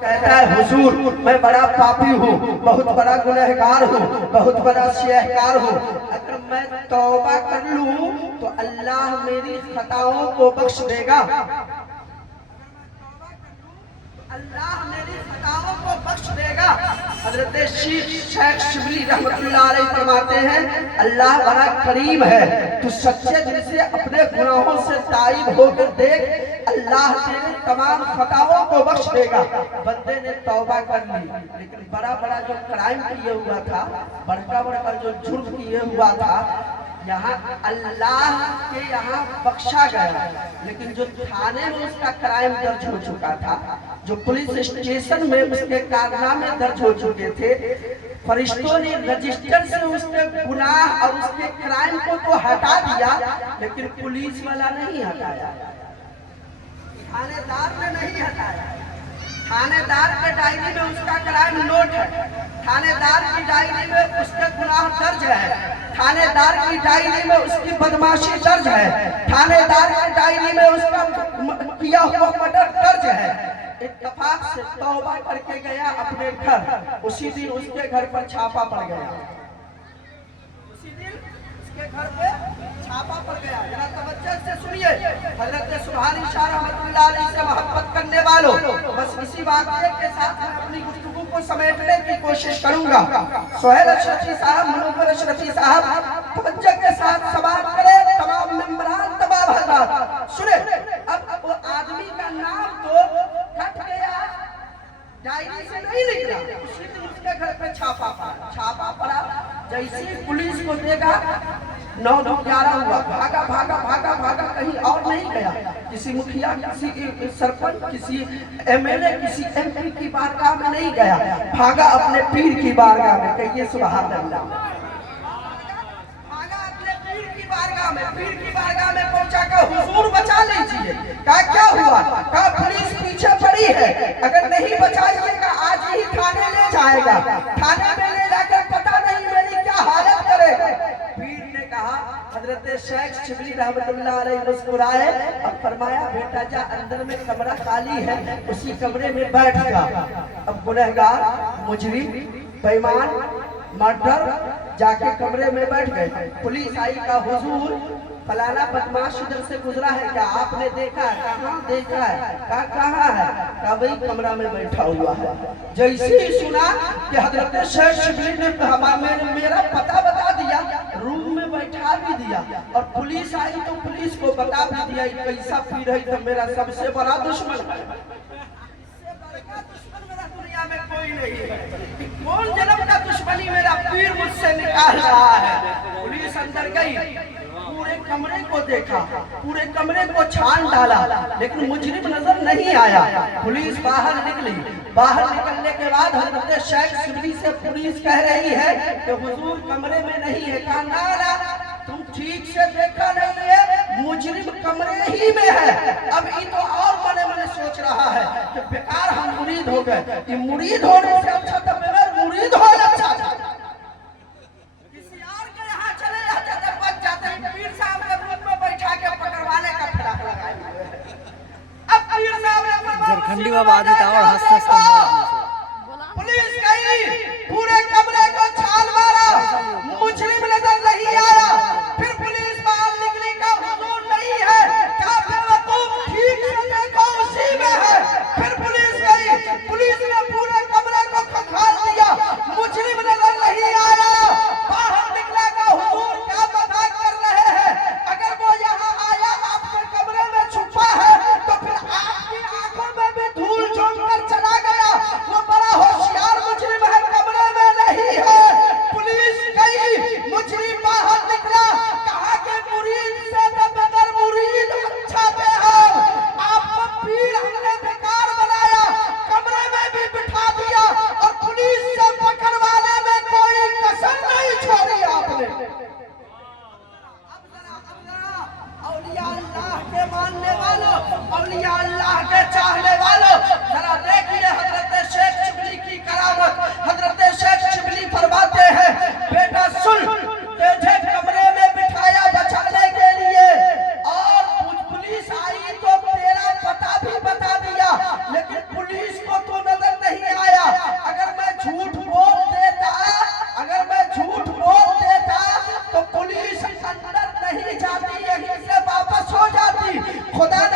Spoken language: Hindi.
कहता है हुजूर मैं बड़ा पापी हूँ, बहुत बड़ा गुनहगार हूँ, बहुत बड़ा सियाहकार हूँ। अगर मैं तौबा कर लूँ तो अल्लाह मेरी खताओं को बख्श देगा। अल्लाह मेरी खताओं को बख्श देगा। हजरत शेख शिबली रहमतुल्लाह अलैह फरमाते हैं अल्लाह बड़ा करीम है, तू सच्चे दिल से अपने गुनाहों से ताइब होकर देख, अल्लाह तेरे तमाम खताओं को बख्श देगा। बंदे ने तौबा कर ली, लेकिन बड़ा बड़ा जो क्राइम किए हुआ था, बड़का बड़का जो जुर्म किए हुआ था, यहाँ अल्लाह के यहाँ बख्शा गया, लेकिन जो थाने में उसका क्राइम दर्ज हो चुका था, जो पुलिस स्टेशन में उसके कारनामे दर्ज हो चुके थे, फरिश्तों ने रजिस्टर से उसके गुनाह और उसके क्राइम को तो हटा दिया, लेकिन पुलिस वाला नहीं हटाया, थानेदार ने नहीं हटाया। थानेदार के डायरी में उसका क्राइम नोट है, थानेदार की डायरी में उसके गुनाह दर्ज है, थानेदार की डायरी में उसकी बदमाशी दर्ज है, थानेदार की डायरी में उसका किया हुआ मर्डर दर्ज है। इत्तेफाक से तौबा करके गया अपने घर, उसी दिन उसके घर पर छापा पड़ गया, उसी दिन उसके घर पे छापा पड़ गया। जरा तवज्जो से सुनिए, हजरत सुभानी शाह रहमतुल्लाह अलैह से मोहब्बत करने वालों, बस इसी बात के साथ मैं अपनी गुफ्तगू को समेटने की कोशिश करूंगा। सोहेल अशरफी साहब, मुनव्वर अशरफी साहब तवज्जो के साथ समाप्त करें, तमाम मेंबरान, तमाम हजरात सुने। अब वो आदमी का नाम तो कट गया, डायरी से नहीं निकला, उसी दिन उसके घर पे छापा पड़ा। जैसे पुलिस को देगा 9-11 हुआ, भागा भागा भागा भागा, कहीं और नहीं गया, किसी मुखिया, किसी सरपंच, किसी एमएलए, किसी एमपी की बारगाह में नहीं गया, भागा अपने पीर की बारगाह में। कहिए सुभान अल्लाह। भागा अपने पीर की बारगाह में, पीर की बारगाह में पहुंचा कर हुजूर बचा लीजिए। कहा क्या हुआ? कहा पुलिस पीछे पड़ी है, अगर नहीं बचाइएगा आज ही थाने ले जाएगा, थाने में ले जाकर पता नहीं मेरी क्या हालत करेगा। पीर ने कहा, हजरत शेख शिबली रहमतुल्लाह अलैह मुस्कुराए और फरमाया बेटा जा, अंदर में कमरा खाली है, उसी कमरे में बैठ जा। अब गुनहगार, मुजरिम, बेईमान, मर्डर जाके कमरे में बैठ गए। पुलिस आई, का हुजूर फलाना बदमाश इधर से गुजरा है, क्या आपने देखा है? कहाँ देखा है? कहाँ है? कहा वही कमरा में बैठा हुआ है। जैसे ही सुना कि हजरत शेख शिबली ने मेरा पता बता दिया, रूम में बैठा भी दिया, और पुलिस आई तो पुलिस को बता भी दिया कैसा पीर है, तो मेरा सबसे बड़ा दुश्मन है, दुनिया में कोई नहीं है। कौन जन्म का दुश्मनी मेरा पीर मुझसे निकाल रहा है। पुलिस अंदर गई, पूरे कमरे को देखा, पूरे कमरे को छान डाला, लेकिन मुजरिम नजर नहीं आया। पुलिस बाहर निकली, बाहर निकलने के बाद हजरत शेख शिबली से पुलिस कह रही है कि हुजूर कमरे में नहीं है। कहा ना, तुम ठीक से देखा नहीं है, मुजरिम कमरे ही में है। अब ये तो और मने मने सोच रहा है कि बेकार हम मुरीद हो गए, ये मुरीद होने से अच्छा तो बगैर मुरीद हो अच्छा था, किसी और के यहाँ चले जाते थे, बच जाते। पीर साहब के रूम में बैठा के पकड़वाने का फिराक लगाए हुए हैं। अब पीर साहब ने झारखंडी बाबा आदिता और हंसते पुलिस गई, पूरे कमरे को छान मारा, मुजरिम नजर नहीं आया। फिर पुलिस बाहर निकली, का हुजूर नहीं है, क्या बेवकूफ, ठीक से देखो उसी में है। फिर पुलिस गई, पुलिस ने पूरे कमरे को खंगाल दिया, मुजरिम नजर नहीं आया। बाहर निकला, का हुजूर क्या मजाक कर रहे हैं, अगर वो यहाँ आया आपके कमरे में छुपा है तो फिर आपकी आंखों में भी धूल झोंक कर चला गया, वो बड़ा होशियार मुजरिम है, कमरे में नहीं है। खुदा